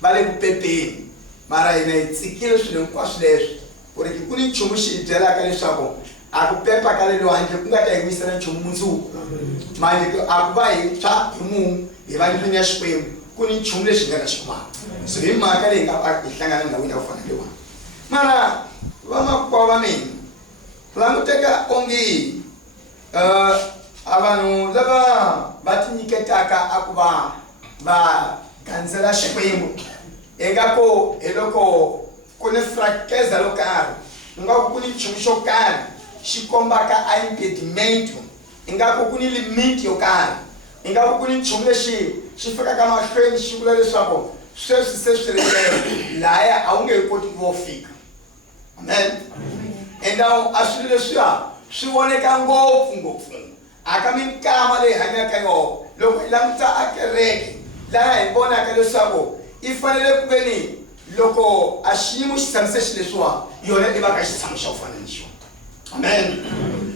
vale ku pepeni mara hina hi tsikile swilo hinkwaswo leswi ku ri ku ni nchumu xi hi byelaka leswaku a ku pepa ka le lwandle ku nga ta hi vuyisela nchumu mundzuku manje a ku va hi swa hi munhu hi va ndlwini ya Xikwembu ku ni nchumu lexi hi nga na xi kumaka so hi mhaka leyi nga va hi hlangana ndhawini ya ku fana leyiwani mara vamakwavo va mina languteka onge a vanhu lava va tinyiketaka a ku va gandzela Xikwembu ingaku hi loko ku ni frakeza lo karhi ingaku ku ni nchumu xo karhi xi kombaka a impedimento ingaku ku ni limit yo karhi ingaku ku ni nchumu lexi xi fikaka mahlweni xi vula leswaku sweswi se swi rinene lahaya a wu nge he koti ku fika amen endawu a swilo leswiya swi voneka ngopfu aka minkama leyi hanyaka yona loko hi languta a kereke laha hi vonaka leswaku i fanele ku ve ni loko a xiyimo xi tshamise xi leswiwa yona i va ka xitshamo xa ku fana ni xona amen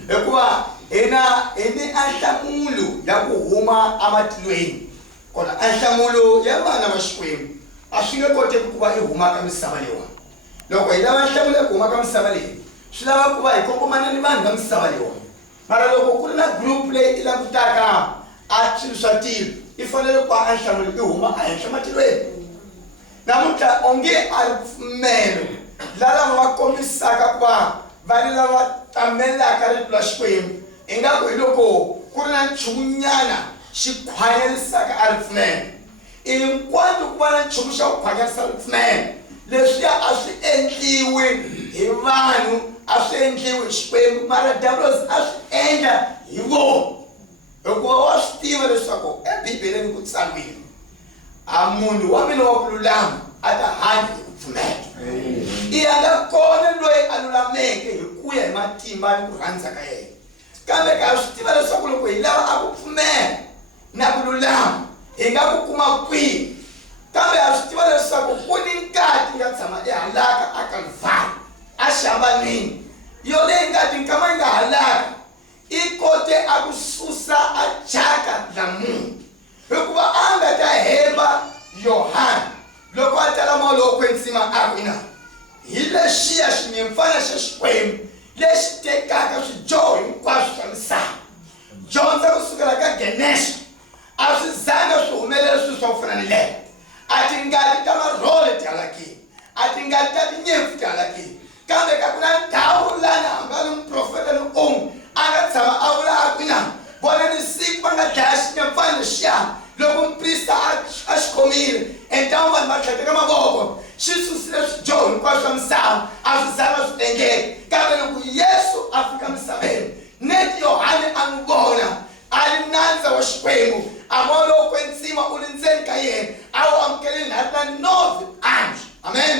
hikuva hi ni anhlamulo ya ku huma ematilweni kona anhlamulo ya vana va Xikwembu a swi nge koteki ku va i huma ka misava leyiwani loko hi lava nhlamulo ya ku huma ka misava leyi swi lava ku va hi kongomana ni vanhu va misava leyiwani mara loko ku ri na group leyi i langutaka a swilo swa tilo i fanele ku va anhlamulo i huma a henhla matilweni namuntlha onge a ri pfumelo lava va kombisaka ku va ri lava tamelaka rito ra Xikwembu ingaku hi loko ku ri na nchumunyana xi khwanyelisaka a ripfumelo hinkwato ku va na nchumu xa ku khwanyerisa ripfumelo leswiya a swi endliwi hi vanhu a swi endliwi hi Xikwembu mara diabolos a swi endla hi vona hikuva wa swi tiva leswaku ebibeleni ku tsariwile a munhu wa mina wa ku lulama a ta hanya hi ku pfumela i anga kona loyi a lulameke hi ku ya hi matimba ni ku rhandza ka yena kambe ka swi tiva leswaku loko hi lava a ku pfumela na ku lulama hi nga ku kuma kwihi kambe a swi tiva leswaku ku ni ngati nga tshama ehalaka a Kalvari a xihambanini yo leyi ngati nkama yi nga halaka i kote a ku susa a thyaka la munhu hikuva a nga ta hemba Yohana loko a tala mavoko kwetsima a wina hi lexiya xinyimpfana xa Xikwembu lexi tekaka swidyoho hinkwaswo swa misava dyondza kusukela ka Genesis a swi zanga swi humelela swilo swa ku fana ni leyo a tingati ta marhole ti halakile a tingati ta tinyimpfu ti halakile kambe ka ku na ndhawu lana hambani muprofeta ni un'we a nga tshama a vula a kwina vona ni siku va nga dlaya xinyimpfana lexiya loko muprista a xi khomile entangu vanhu va tlhateka mavoko xi susile swidyoho hinkwaswo swa misava a swi zanga swi endleke kambe loko Yesu a fika misaveni neti Yohane a n'wi vona a ri nandza wa Xikwembu a vona loko kwetsima u ri ndzeni ka yena a wu amukele na ri na nove antswi amen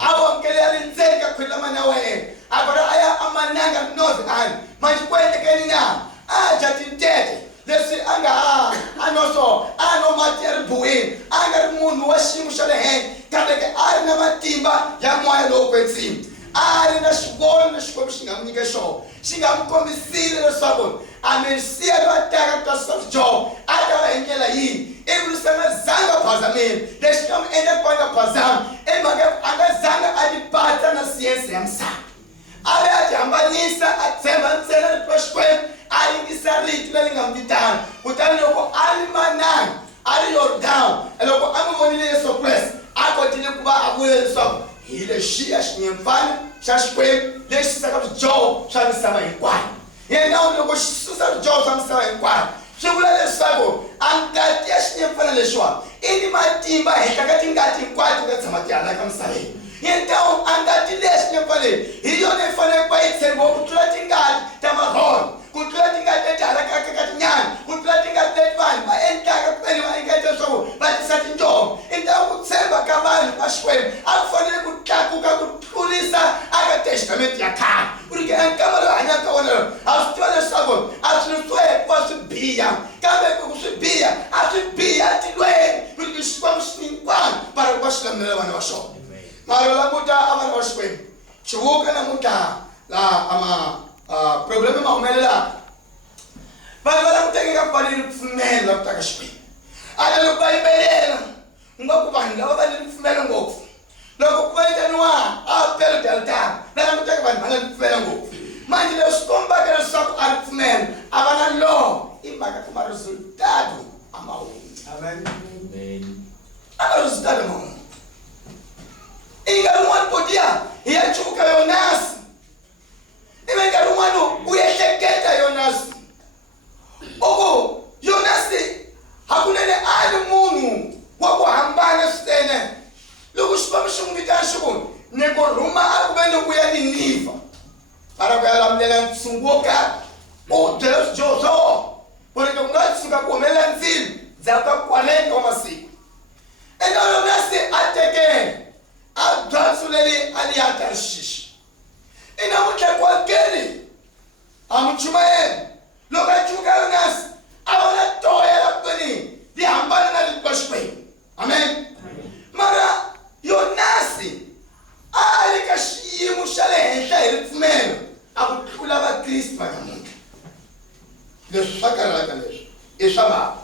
a wu amukele a ri ndzeni ka khwilama na wena a vona a ya amananga nove antswi manje ku endlekeni na a dya tintete leswi a nga a no mati ya ribuweni a nga ri munhu wa xiyimo xa le henhla kambe ke a ri na matimba ya moya lowu kwetsima a ri na xivono na Xikwembu xi nga n'wi nyike xona xi nga n'wi kombisile leswaku a Mesiya loyi a taka ku ta susa swidyoho a ta va hi ndlela yini ivi lusa nga zanga phazamile lexi nga n'wi endla ku a nga phazami i mhaka a nga zanga a tipata na siyense ya misava a ve a ti hambanisa a tshemba ntsena rito ra Xikwembu a yingisa rito leri nga n'wi vitana kutani loko a ri mananga a ri Yordani loko a n'wi vonile Yesu Kreste a kotile ku va a vula leswaku hi lexiya xinyimpfana xa Xikwembu lexi susaka swidyoho swa misava hinkwayo yena loko xi susa swidyoho swa misava hinkwayo swi vula leswaku a ngati ya xinyimpfana lexiwa i ni matimba henhla ka tingati hinkwato nga tshama ti halaka misaveni yentawu a ngati leya xinyimpfana leyi hi yona yi fanele ku va yi tshembiwa ku tlula tingati ta marhole ku tlula tingati leti halakaka ka tinyana ku tlula tingati leti vanhu va endlaka kuveni va engeta leswaku va tisa tinjombo i ta ku tshemba ka vanhu va Xikwembu a ku fanele ku tlakuka ku tlurisa aka testamenti ya khale ku ri ke nkama loyi hanyaka ka wona a swi tiva leswaku a swilo swo hikuva swi biha kambe ku swi biha a swi biha tilweni ku ri ke Xikwembu xi hinkwano mara ku va xi lamulela vana va xona mara languta a vana va Xikwembu chivuka namuntlha laha probleme ma humelelaka vanhu va languteke ka ku va ni ripfumelo la ku ta ka Xikwembu a loko va yimbelela ngokubani laba balifumela ngoku lokho kubayitaniwa apelo delta nala mutaka vanhu balifumela ngoku manje lesikomba ke leswaku alifumela abana lo imaka kuma resultado amahungu. Amen. Resultado amahungu ingalumani podia iyachuka Yonasi imengalumani uyehleketa Yonasi oko Yonasi hakunene ali munhu wakuhambana sitene loko xipamixungita xikuni neko rhuma akuveni kuya Niniva para kuyalamlela ntsunguka udela swijojo poreke ku nga suka ku humelela ndzilo ndzhaku ka 40 wa masiku eka Yonasi a tekele a byanzu leri a li ya Tarshishi inamuntlha kwakeli a muchumayeli loko a cuka Yonasi a vona toya la kweni li hambana na le kwaxikwembu. Amen. Mara Yonasi a ri ka xiyimo xa le henhla hi ripfumelo a ku tlula vakriste va namuntlha. Leswi swa karhata leswi I swa mhaka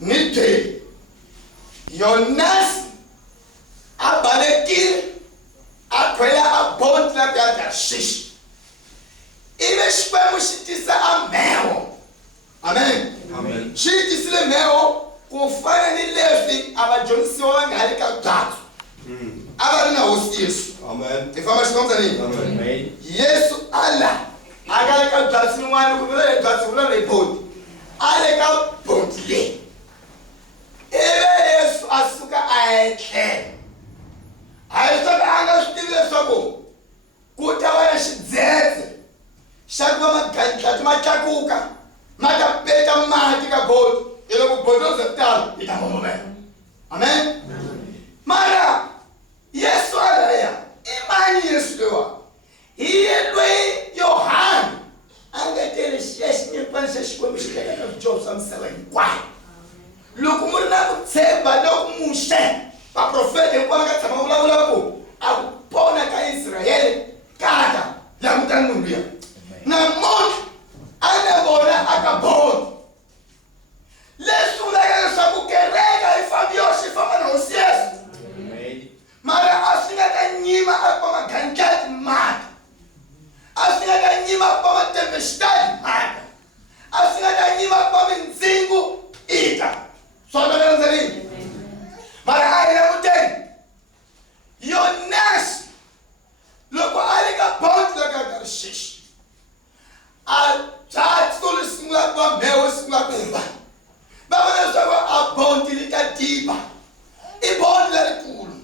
ni byeli Yonasi a balekile a khwela a boti la ku ya Tarshishi ivi xikwembu xi tisa a mheho. Amen. Amen. Xi tisile mheho ku fana ni leswi a vadyondzisiwa va nga ri ka byatso a va ri na hosi Yesu. Amen. I famba xikomba nini? Amen. Yesu ala a nga le ka byatso rin'wana ku vula le byatso vula le boti a le ka boti leyi ivi Yesu a suka a etlhela a hi swa ku a nga swi tivi leswaku ku ta va na xidzedze xa ku va magandlati ma tlakuka ma ta peta mati ka boti loko boti lo ze tala yi ta momomela. Amen. Mara Yesu alaya I mani Yesu lowa hi ye loyi Yohana a nga tele xinyepana xa Xikwembu xi tekaka vujoho swa misava hinkwayo loko mu ri na ku tshemba loko muxe vaprofeta hinkwavo nga tshama vulavula ku a ku pona ka Israyele kata langutani munhu luya namuntlha a na vona a ka boti leswi vulaka leswaku kereka yi fambi yoxe yi famba na hosi Yesu. Mara a swi nga ta nyima a kuma magandlati mati a swi nga ta nyima a kuma tempestadi mati a swi nga ta nyima a kuma mindzingu ita swona landzerini. Mara a hi languteni Yonasi loko a ri ka boti la ka Tarshishi a byatso li sungula ku va mheho sungula ku ba va vona leswaku a boti li ta tiba I boti lerikulu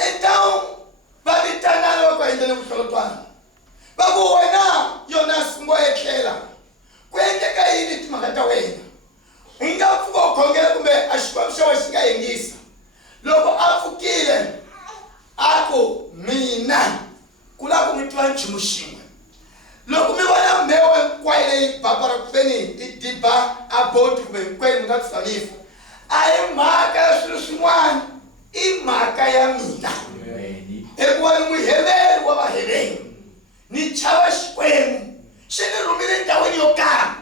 então va vitanana va ku endlele vuhlolotwana va ku wena Yonasi ngo etlela ku endleka yini timhaka ta wena hi nga pfuka u khongela kumbe a xikwembu xa wena xi nga yingisa loko a pfukile a ku mina ku lava ku mi tiva nchumu xin'we loko mi vona mheho hinkwayo leyi babara kuveni I diba a boti kumbe hinkwenu mi nga tshamifa a hi mhaka ya swilo swin'wana I mhaka ya mina hikuva ni muheveri wa vaheveri ni chava Xikwembu xi ni rhumile endhawini yo karhi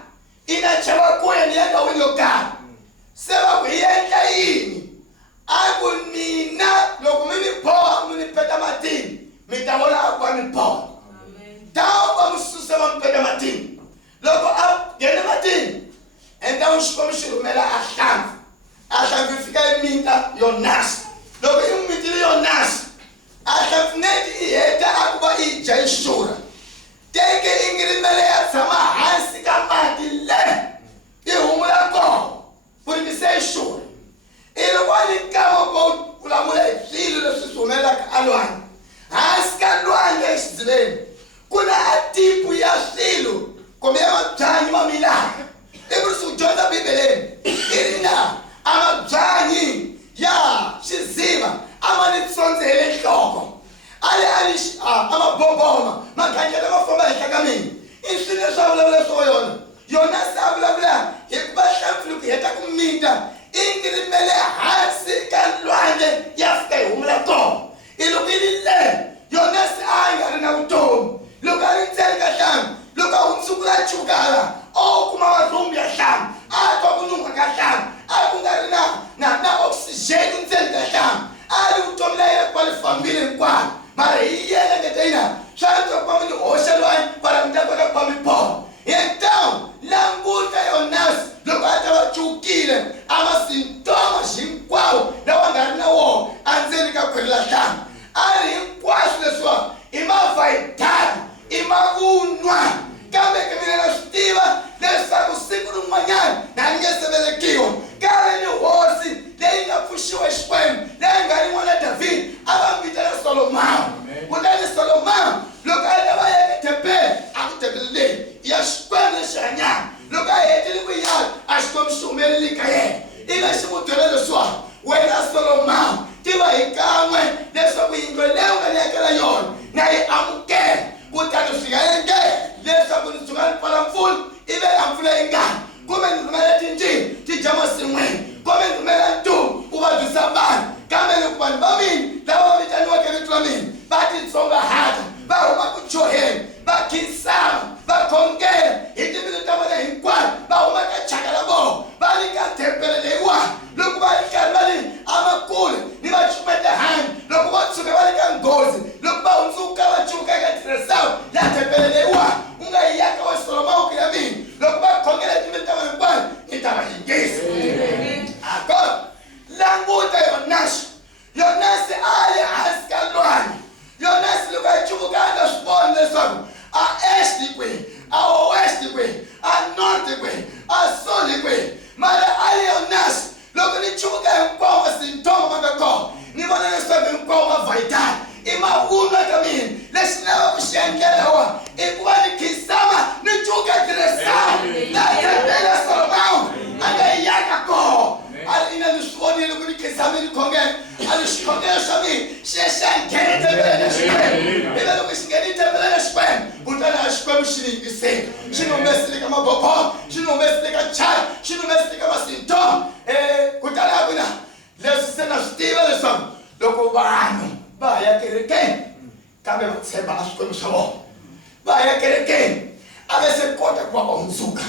I na chava ku ya ni ya endhawini yo karhi se va ku hi endla yini a ku mina loko mi ni boha mi ni peta matini mi ta vona a ku va mi boha tawu va mi susa va mi peta matini loko a nghene matini endhawini Xikwembu xi rhumela a hlampfi fika imita Yonasi loko I n'wi mitile Yonasi a hlampfineti I heta a ku va I dya yi xurha teke ingirimele ya tshama hansi ka mati le I humula koho ku ri mi se yi xurha I loko a ni nkama ko vulavula hi swilo leswi swi humelelaka a lwandle hansi ka lwandle exidziveni ku na atipu ya swilo kumbe ya mabyanyi ma milaka I ku ri swi dyondza Bibeleni I ri na a mabyanyi ya xiziva a ma ni tsondzele nhloko a ma boboma magandlati ma famba henhla ka mina I swilo leswi a vulavula swo yona Yonasi a vulavula hi ku va hlampfi loko heta ku mita I ngirimele hansi ka lwandle ya fika hi humula koho I loko I ri le Yonasi a nga ri na vutomi loko a ri ndzeni ka hlambi loko a hundzukula a chukala o kuma marhumbu ya hlambi a twa ku nuhwa ka hlambi a ku nga ri na oxygen yindlo leyo ngalekela yona naye amukele kuthatha usikayenge leswaku nisuka mphalamfula ibe amfula ingane kube ndivumela tinjini tijama sin'weni kube ndivumela ntu uvadzisa vanhu kambe loko vanhu va mina lava vitaniweke vito ra mina va titsongahata va huma ku joheni va khinsama va khongela hi timbilu ta vona hinkwato va huma ka chaka la vona va ri ka thempele leyiwani loko va ri karhi va ri amakule ni va cumeta hanyi loko va tshuka va ri ka nghozi loko va hundzuka va cuka eka tirhesawu ya thempele leyiwani u nga yi yaka wa solo mavoko ya mina loko va khongela hi timbilu ta vona hinkwato ni ta va yingisa akona languta Yonasi. Yonasi ali hansi ka lwandle. Yonasi loko a chuvukanga swi vona leswaku a east kwihi a west kwihi a north kwihi a south kwihi mara ali Yonasi loko ni chuvuka hinkwawo masintoma ma nga kona ni vona leswaku hinkwawo ma vital i mavunwa ka mina leswi lava ku xi endlela wa i ku va ni khinsama ni cuka tirhesawu na tembela Solomawu a nga yaka kona alina niswonile ku ni khinsama ni khongela a ni xikhongelo xa mina xi ya xa nghena tembeleni ya Xikwembu ivi loko xi ngheni tembeleni ya Xikwembu kutani a Xikwembu xi ni yingiseli xi ni humesile ka maboboma xi ni humesile ka chaya xi ni humesile ka masintoma kutani a vula leswi se na swi tiva leswaku loko vanhu va ya kerekeni kambe va tshemba a swikwembu swa vona va ya kerekeni a va se kota ku va va hundzuka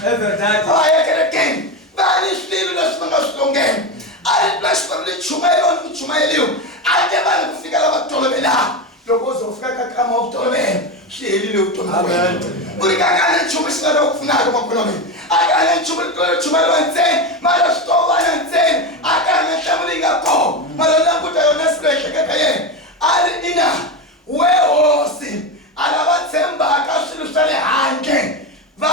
va ya kerekeni va ni swilo leswi va nga swi longela a ri na xikwembu le chumayeliwa ni ku chumayeliwa a te vanhu ku fika lava tolovelaka loko u zo fika ka kama wa ku tolovela swi helile vutomi bya wena ku ri ka nga na nchumu xi nga ta ku pfunaka makwenu wa mina a ka na nchumu chumayeliwa ntsena mara swi to vana ntsena a ka na nhlamu leyi nga kona mara languta yona siku ehleketa yena a ri ina we hosi a lava tshembaka swilo swa le handle va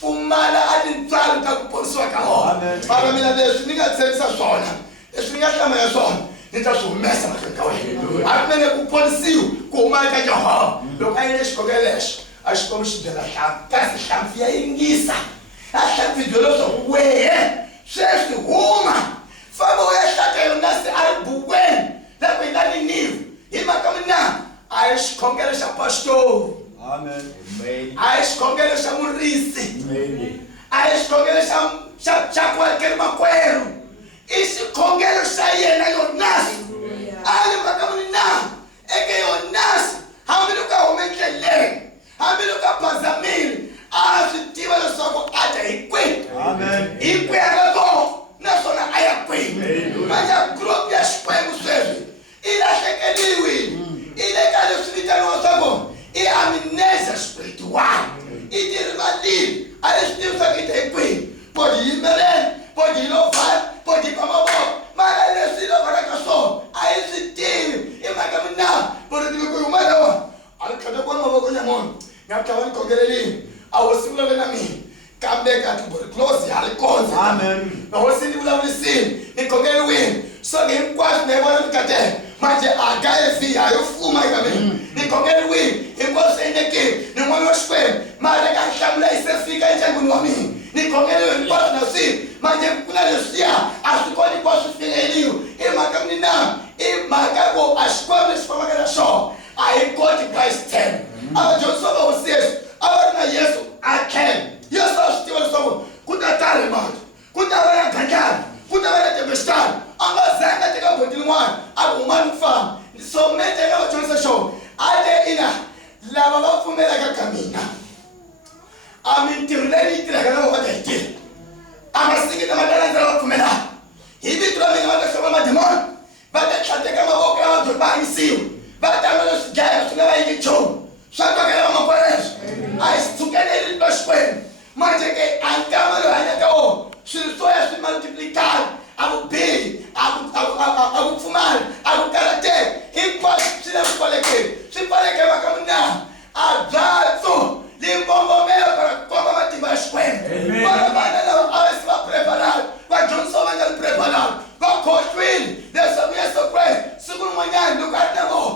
pfumala a tintswalo ta ku ponisiwa ka vona mara mina leswi ni nga tshembisa swona leswi ni nga hlamala swona ni ta swi humesa mahlweni ka wena a kunene ku ponisiwa ku huma eka Jehova loko a yile xikhongelo lexo a Xikwembu xi byela nhlampfi kasi nhlampfi ya yingisa a nhlampfi byela leswaku wehe sweswi huma famba u ya hlata Yonasi a ri buweni loko hi nga ni nivu hi mhaka mina a hi xikhongelo xa pastori a hi xikhongelo xa murisi a hi xikhongelo xa kwalekeri makwerhu i xikhongelo xa yena Yonasi a ri mhaka mina eka Yonasi hambi loko a hume endleleni hambi loko a phazamile a swi tiva leswaku a ta hi kwihi hi kwihi ka kona naswona a ya kwihi manje group ya Xikwembu sweswi i lahlekeliwile i le ka leswi vitaniwa swa kona i amnesia spiritual i ti rivalile a leswi tivi swa ku i ta hi kwihi podi yi yimbeleni podi yi lovhana podi yi pamavoko mara leswi yi lovhaka ka swona a yi swi tivi i mhaka mina podi loko yi huma lawa a ri tlhela kona mavoko ya munhu ni ya tlhava ni khongelelini a hosi vulavule na mina kambe ka tuberculosis ha ri kondza na hosi ni vulavurisini ni khongeleliwini so hinkwaswo na yi vona ni katela manje a ka efi ha yo fuma eka mina ni khongeleliwini hinkwaswo swi endlekile ni n'wana wa Xikwembu mara ka nhlamulo yi se fika endyangwini wa mina ni khongeleliwe hinkwaswo na swilo manje ku na leswiya a swi koti ku va swi fikeleliwa i mhaka mina i mhaka ku a Xikwembu lexi fambaka na xona a hi koti ku va hi xi tshemba a va dyondzisiwa va hosi Yesu a va ri na Yesu a tlhela Yesu a swi tiva leswaku ku ta tala hi mati ku ta va na gandlana ku ta va na tembexitana a nga zanga teka boti lin'wana a ku humani ku famba so mete nga va dyondzisa xona a te ina lava va pfumelaka ka mina a mintirho leyi yi tirhaka na vona hi tirha a nga singita matalandzela va pfumelaka hi vito ra mina va ta hlova mademoni va ta tlhateka mavoko ya vabyo va hanyisiwa va tama leswi dlaya swi nga va yiki nchumu swa kokela vamakwerexo a hi xi tshukeleli twa Xikwembu manje ke a nkama loyi hanyaka wona swilo swo ya swi multiplikana a vubihi a ku pfumala a ku karhateka hinkwaswo swi le swikolekeni swi pfaleke mhaka mina a byatso limbongomelo para komba matimba ya Xikwembu vana vana lava a va si va preparado va dyondzisiwa va nga ri preparado va khohlwile leswaku Yesu Kreste siku rin'wanyana loko a ri na vona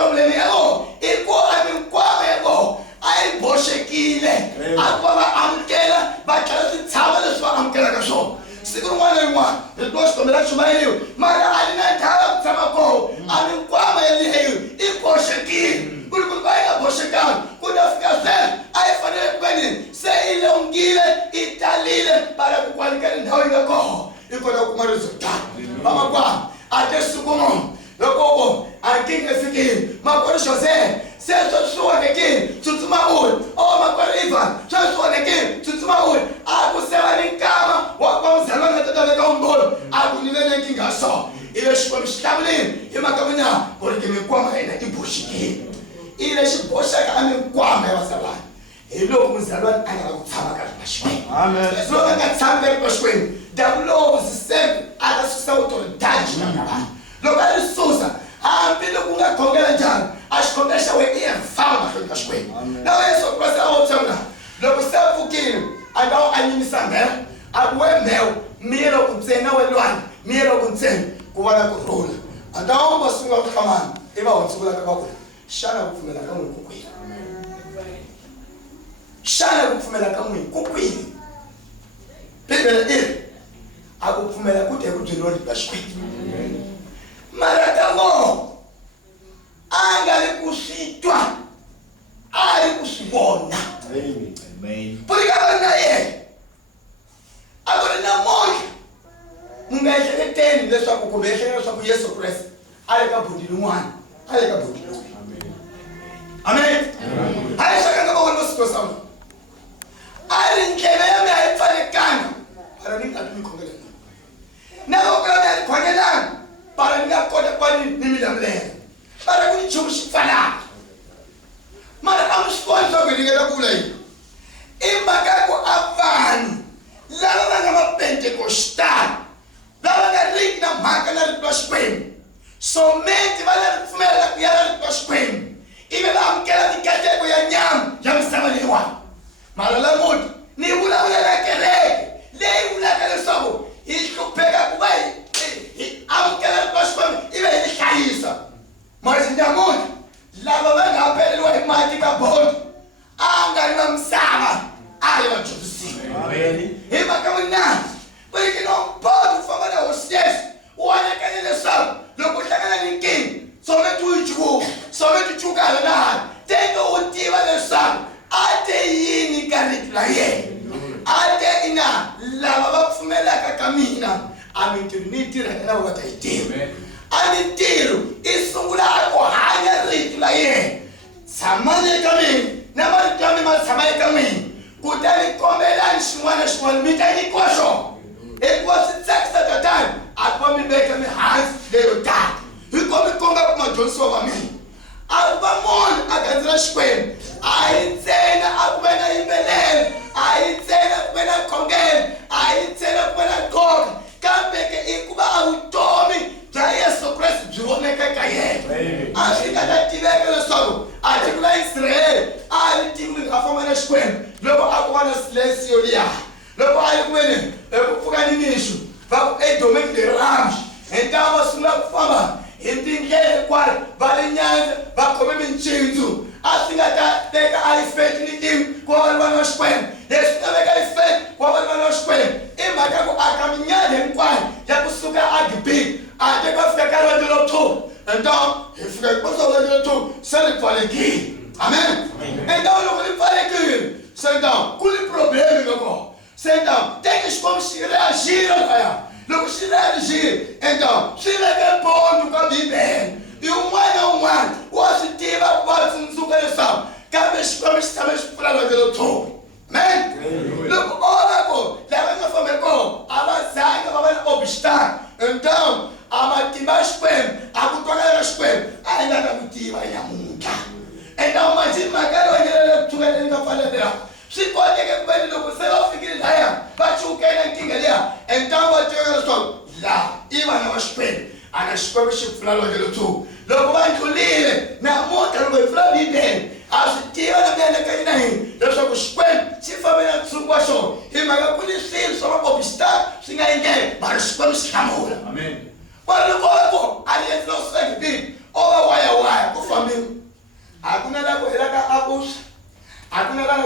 problem yabo iko amikwama yabo ayiboshekile akuba amkela bathatha ithaba leswa amkela kasho siku mwana yin'wana leswi shumayeliwe mara alinandhawa kutsama koho amikwama yeliheyo iboshekile kulukulu ba ingaboshekanga kudafika sela ayifanele kubeni se ilungile italile para kukwalekela indawo ingakoho ikona kuma resultat amakwama ate sukumo lokobo ankinga fikile makwari Jose sesoshuonekile tutsuma uye makwari Ivan sesoshuonekile tutsuma uye akuseba ninkama wakwamzalwa ngatata umbolo akunilele nkinga so ile shikwami shihlabulini imakamanya kodwa imikwama yena iboshekile ile shibosheka amikwama yabazalwane ilokhu umzalwane angakakuthama kahle bashweni amen so angathamba kahle bashweni dabulo zisembe akasusa autoridade nabantu lokho alisusa hambi lokungaqhokela njani ashikhomesha iyemfama bahlweni bashweni nawe Yesu Kristu awuthanda lokho sefukile akawo anyimisa ngeke akuwembewu miyelo kutsena welwane miyelo kutsena kubona kurula andawo basunga ukhamana eba wontsukula kakho shana kufumela kamwe kukwini shana kufumela kamwe kukwini bibele ile akufumela kude kujilori bashweni mara kamo angali kusitwa ali kusibona amen pulika naye akona moyo mungahleketeni leswaku kubehlela leswaku Yesu Kristu ale kabudile mwana ale kabudile amen hayi shaka ngaba ngosikho sami ali ndlela yami ayifanekanga para ningathi nikhongela nabo kana alikhongelana para ningakhona kwani nimilamlela para kunichumu shifana mara amsponso kwelingela kula yini imakako abantu laba ngamapentekostal laba ngarik na mhaka na ripashweni somente vanaripfumela kuyala ripashweni ive vaamukela mikateko ya nyama ya misava leyiwani mara lamuti ni vulavula kereke leyi vulaka leswaku hi hlupheka ku va hi amukela ripashweni ive hi ni hlayisa mara xinyamuti lava va nga peleliwa hi mati ka bodi a nga ri va misava a ri va dyondzisile hi mhaka munani kuleke nombodi ku famba na hosi Yesu u anakanye leswaku loko u hlangana ni nkingha someti u yi cuva someti u cukala na hana teka u tiva leswaku a te yini ka rito la yena a te ina lava va pfumelaka ka mina a mintirho ni yi tirhaka na va ta yi tiva a mintirho i sungula ku hanya rito la yena tshamani eka mina na marito ya mina ma tshama eka mina kutani kombelani xin'wana na xin'wana mi ta nyikiwa xona hikuva swi tsakisa tatani a ku va mi veka mihansi leyo tala hikuva mi konga ku madyondzisiwa va mina a ku va munhu a gandzela xikwembu a hi ntsena a ku ve na yimbelelo a hi ntsena ku ve na khongelo a hi ntsena ku ve na nkoka kambe ke i ku va a vutomi bya Yesu Kristu byi voneka eka yena a swi nga ta tiveka leswaku a tiko la Israyele a ri tiko leri a famba na xikwembu loko a ku va na silensiyo liya loko a yi ku veni eku pfuka ni mixo va ku edomeni leri ramxi hi ntavu va sungula ku famba hi tindlela hinkwato va le nyandza va khome mincindzu a swi nga ta teka alifeti ni timu ku va va ri vana va xikwembu leswi nga veka alifeti ku va va ri vana va xikwembu i mhaka ku aka minyanya hinkwayo ya kusuka agibiti a teka fika ka rivanti ro thuma entawu hi fika hikosa rivanti ro thuma se ri pfalekile amen entawu loko ri pfalekile se ntawu ku ri problemi loko se ntawu teka xikwembu xi reagile laya loko xi reagile entawu swi veke ponto ka bibele i un'wana na un'wana wa swi tiva ku va tsundzuka leswaku kambe xikwembu xi tshame xi pfula rivanti ro thuma amen loko o va ko lava nga fambe koho a va zanga va va na obstacle entawu a matimba ya xikwembu a ku twakala ka xikwembu a hi nga ta ku tiva nyamutlha entawu mati mhaka yo nyelela ku thuka leyi nga pfalela swi koteke ku veni loko se va fikile laya va chukela nkingha liya entawu va tiveka leswaku laha i vana va xikwembu a na xikwembu xi pfula rivanti ro thuma loko va ndlulile namuntlha loko hi pfula bibele a swi tiva na mianakanyo na hina leswaku xikwembu xi fambe na ntshungu wa xona hi mhaka ku ni swilo swa maobstacle swi nga endleka mara xikwembu xi hlamula amen vanhu loko va ko a ri endlela sweswi o va wayawaya ku fambile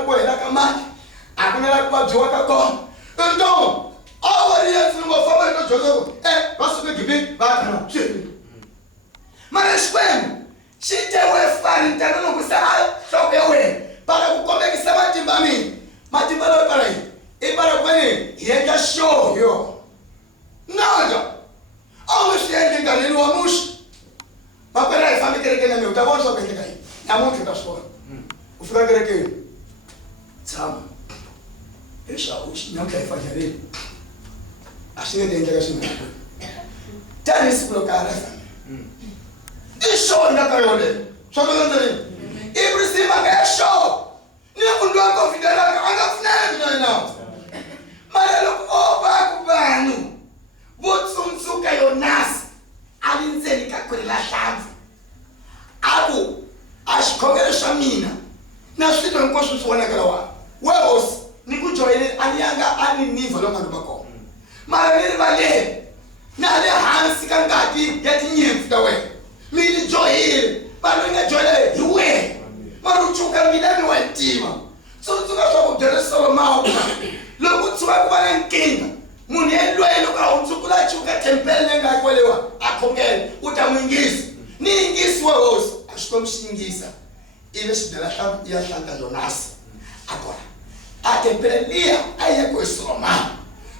bohela ka mati a ku na la ku va byiwa ka kona nto a va ri yensi ni ngo famba eka Joseph va suke Gibhiti va ta swi mara Xikwembu xi tewe fani tana loko se a nhloko ya wena para ku kombekisa matimba mina matimba lawa para yini i para ku veni hi endla xoyo nada a wu swi endli nkarhini wa muxi makwena hi fambi kerekeni ya mina u ta vona swa ku endleka yini namuntlha u ta swi vona u fika kerekeni tshama namuntlha hi fajarini a swi nge ta endleka swin'wana tani hi siku lo karhi i xona ka yoleyo swa kulandzeni i prisimaka ya xona ni munhu loyi a konfidelaka a nga pfuneki na yena mara loko o va ku vanhu vo tsundzuka Yonasi a ri ndzeni ka kwela hlampfi a ku a xikhongelo xa mina na swilo hinkwaswo swi vonaka lawa we hosi ni ku joyineni a ni yanga a Ninivha lomu nga ri va kona mara ni rivaleni na le hansi ka ngati ya tinyimpfu ta wena mi ni joyile vanhu nga joyile hi wena mara u cuka mina mi wa ntima tsundzuka swakudya leswi Solomawo loko u tshuka ku va na nkingha munhu yelweyo loko a hundzukula a cuka thempele leyi nga kwelewa a khongela u ta n'wi yingisa ni yingisi wa hosi a swi komi xi yingisa ivi xi byela hlampfi ya hlanta Yonasi a kona a thempele liya a yeke hi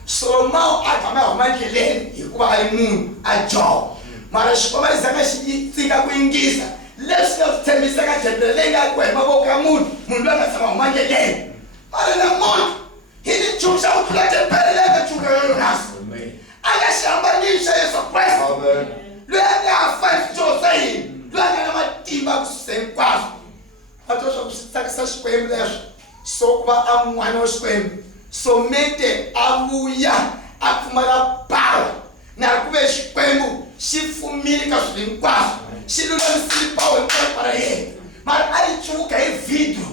Solomawo a tshama a huma endleleni hikuva a ri munhu a joha mara xikwama xi zanga xi tsika ku yingisa leswi nga swi tshembisaka thempele leyi nga akiwa hi mavoko ya munhu loyi a nga tshama huma endleleni mara namuntlha hi ni nchumu xa ku tlula thempele leyi nga cuka ya Yonasi a nga xi hambanisi xa Yesu Kreste loyi a nga fa hi swidyoho swa hina loyi a nga na matimba ku susa hinkwaswo a twa swa ku swi tsakisa Xikwembu leswo so ku va a n'wana wa Xikwembu so mete a vuya a pfumala bawa na ku ve Xikwembu xi fumile ka swilo hinkwaswo xi lulamisile bawa hinkwaro para yena mara a yi cuka hi vhidyo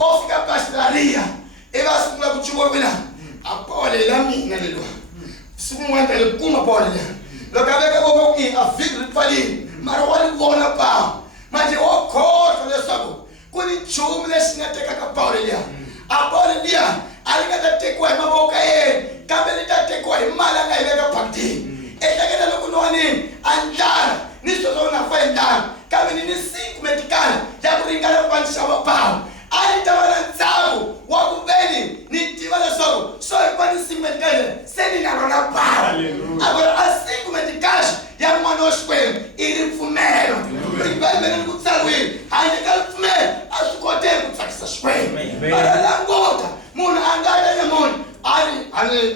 o fika pastorariya ivi a sungula ku cuva vina a bawa leyi la mina leliwa siku n'wana ta li kuma bawa leliya loko a veka voko ku a vhidyo ri pfarile mara wa li vona bawa manje wa khohlwa leswaku ku ni nchumu lexi nga tekaka bawa leliya a bawa leliya a li nga ta tekiwa hi mavoko ya yena kambe li ta tekiwa hi mali a nga yi veka bangini ehleketa loko ni wanini a ndlala ni swilo swo na fa hi ndlala kambe ni siku medical ya ku ringana ku va ni xava bawa a ni ta va na ntsako wa ku veni ni tiva leswaku so hikuva ni siku medical se ni na rona bawa a ku ri a siku medical ya n'wana wa Xikwembu i ripfumelo ripfumelo ni ku tsariwile handle ka ripfumelo a swi koteki ku tsakisa Xikwembu mara languta munhu a nga ta munhu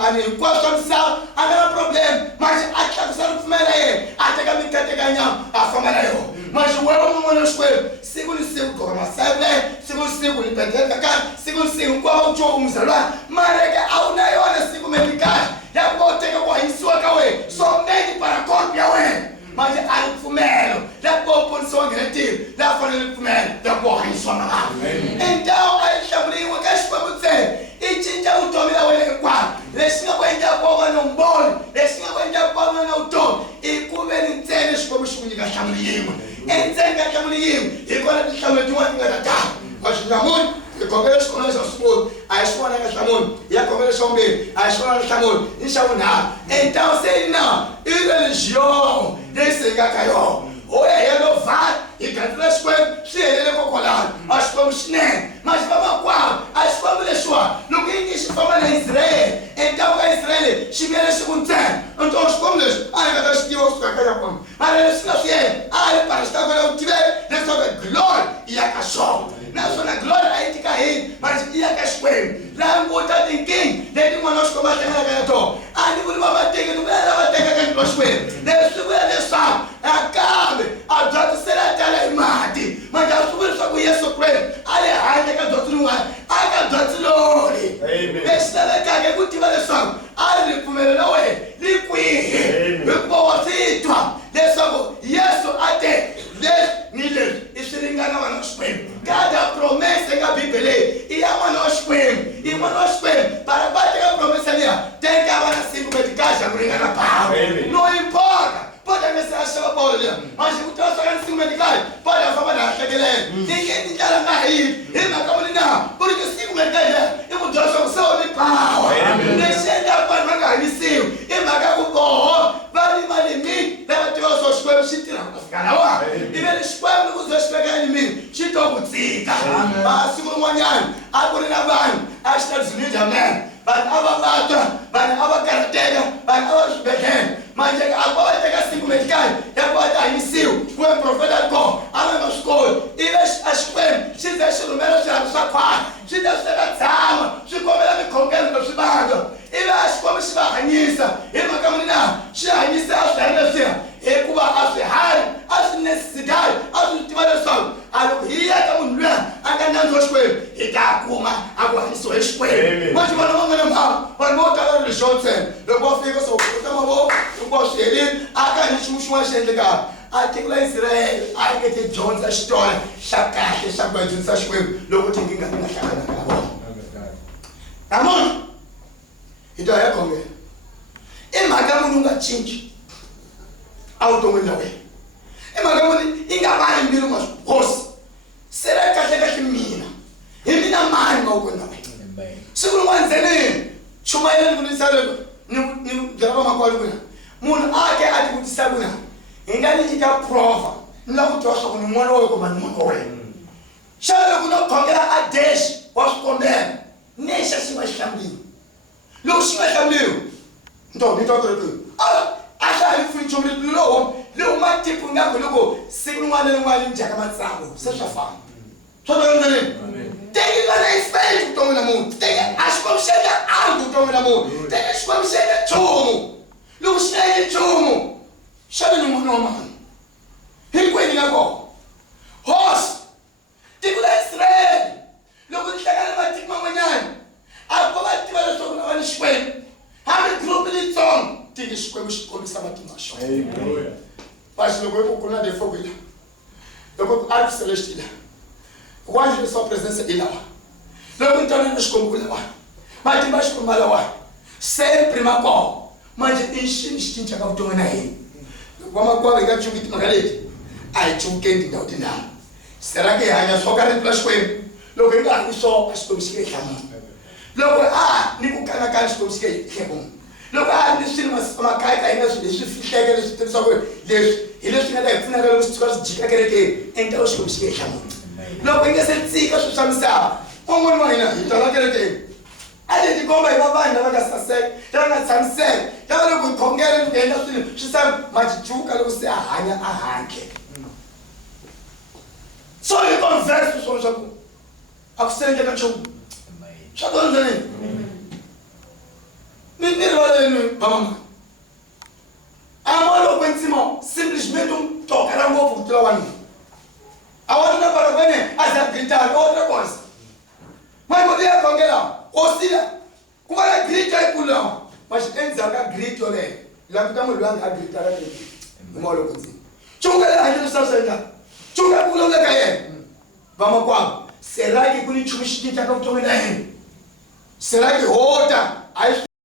ani hinkwaswo swa misava a nga na problem manje a tlakusa ripfumelo ra yena a teka mikateko ya nyama a famba na yona manje wewe n'wana wa Xikwembu siku ni siku gqoka masayivuleni siku ni siku ni pendeleka kahle siku ni siku hinkwavo ncuva umzalwana mareke a wu na yona siku medical ya ku va u teka ku hanyisiwa ka wena so meni parakorp ya wena manje a ri pfumelo la ku va u ponisiwa ngeletile la fanele ripfumelo la ku va u hanyisiwa mavava endhawu a yi hlamuriwa ka Xikwembu ntsena i cinca vutomi la wena hinkwaro lexi nga ku endla ku va na umboni lexi nga ku endla ku va na vutomi i ku ve ni ntsena Xikwembu xi ku nyika nhlamulo yin'we endzeni ka nhlamulo yin'we hi kona tinhlamulo tin'wana ti nga ta tala kasi namuntlha hi khongelo xikongelo xa sungula a hi xi vonanga nhlamulo ya khongelo xa vumbirhi a hi xi vonanga nhlamulo ni xa vunharhu endhawu se yi na i religion leyi se yi nga ka yona ho ya helo vhari hi gandlula Xikwembu swi helele kokwalano a Xikwembu xinene manje vamakwavo a Xikwembu lexiwani loko yi nge xi famba na Israyele endhawu ka Israyele xi vuyele xi ku ntsena nto Xikwembu lexi a hi nga ta xi tiva ku suka ka ya kona mara leswi nga swi yena a hi para xi ta kota ku tiveka leswaku glory i ya ka xona naswona glory a yi tika hini mara i ya ka Xikwembu languta tinkingha leti n'wana wa Xikwembu a hlanganaka na tona a ni vuli va vateki ni vula lava tekaka ndlo Xikwembu leswi vula leswaku nakambe a byatisela tala hi mati manje a swi vuli leswaku Yesu Kreste a le handle ka dyondzo rin'wana a ka dyondzi lori lexi lavekaka i ku tiva leswaku a ri ripfumelo la wena li kwihi hikuva wa swi twa leswaku Yesu a te leswi ni leswi i swi ringana n'wana wa Xikwembu kada promese eka Bibele i ya n'wana wa Xikwembu i n'wana wa Xikwembu para va teka promese liya teka va na siku medical xa ku ringana bawa no importa pode me ser xava bawa liya manje ku tiva swa siku medical pode a famba na hlekelele ni ndlela nga hi mhaka vuli na ku ri siku fika masiku rin'wanyana a ku ri na vanhu a xi ta dzunija man vanhu a va vatwa vanhu a va karhateka vanhu a va swibedhlele manje a ko va teka siku medikali ya ku va ti hanyisiwa ku ve profeta ri koho a va nga swi koti ivi a xikwembu xi ze xi rhumela swiharhi swa khwaya swi ta swi ta tshama swi kombela mikhongelo leswi vanga ivi a xikwembu xi va hanyisa hi mhaka muni na xi hanyise a swiharhi leswiya hikuva a swiharhi a swi necessitari a swi tiva leswaku a loko hi ya ka munhu luya a nga nandzi wa xikwembu hi ta kuma a ku hanyisiwa hi xikwembu manje vana va nga na mhaka vanhu vo tala ri lexo ntsena loko va fika so eka mavoko hinkwavo swi herile a ka hanye nchumu xin'wana xi endlekaka a tiko la Israyele a yi nge ti dyondza xitori xa kahle xa ku va dyondzisa xikwembu loko tinkingha ti nga hlanganaka na vona namuntlha hi ta ya khongela i mhaka munhu u nga cinci evuton'wini bya wena i mhaka muni i nga vali mbilu ma swi hosi se ra kahle mina hi mina mani mavokweni na wena siku rin'wana ndzeni chumayela ni vutisa lero ni byela vamakwalo kuna munhu a ke a ti vutisa kuna hi nga ni nyika prova ni lava ku twa swa ku ni n'wana wa wena kumbe ni n'wana wa wena xana loko no khongela a deshi wa swikombelo nexa xi nga xihlambiwi loko xi nga hlambiwi ntombi twa ku a xa ha yi funi nchumu lowu matipu nga ku loko siku rin'wana na rin'wana ni dyaka matsavu se swa famba swa ta endleni teki nga na experience vutomi na munhu teki a xikwembu xi endla angu vutomi na munhu teki xikwembu xi endla nchumu loko xi nga endli nchumu xana ni n'wana wa mani hinkwenu nga kona hosi tiko la Israyele loko ni hlangana na matiko man'wanyana a ko va tiva leswaku na va ni xikwembu hambi group litsongo tiki xikwembu xi kombisa matimba ya xona paxi loko ku na defo kwila loko a ri celestila kwanje swa presence ilawa loko ntana na xikwembu lawa matimba ya xikwembu lawa sempre ma ko manje i xini xi cinca ka vutomi na hina vamakwavo hi nga cuki timhaka leti a hi cukeni tindhawu tinharhu se ra ke hi hanya swo ka rito la xikwembu loko hi nga hanyi swo a xikwembu xi nge hi hlamuli loko a ni ku kanakana xikwembu xi nge hi hlekuni loko a ni swilo makaya ka hina swilo leswi fihleke leswi tivisaka leswi hi leswi nga ta hi pfunaka loko swi tshuka swi jika kerekeni endla xikwembu xi nge hi hlamuli loko hi nga se tsika swilo swa misava n'wan'wani wa hina hi tala kerekeni a ti tikomba hi va vanhu lava nga saseka lava nga tshamiseka lava loko hi khongela loko hi endla swilo swi sa majijuka loko se a hanya a handle so hi converse swona swa ku a ku sengeka nchumu swa konzeni ni rivaleni vamama amalo kwenzimo simplesmente umtokela ngopfu ku tlula wanuna a wanuna para kwene a za gritana otra cosa mas podia khongela osila ku va na grito yikulu lawa mas endzhaku ka grito leyo languta munhu loyi a nga gritaka leyi hi molo kwenzimo cunga le handle leswi swi endlaka cunga ku vulavula ka yena vamakwavo seraki ku ni nchumu xi cincaka vutomi na yena seraki hota a yi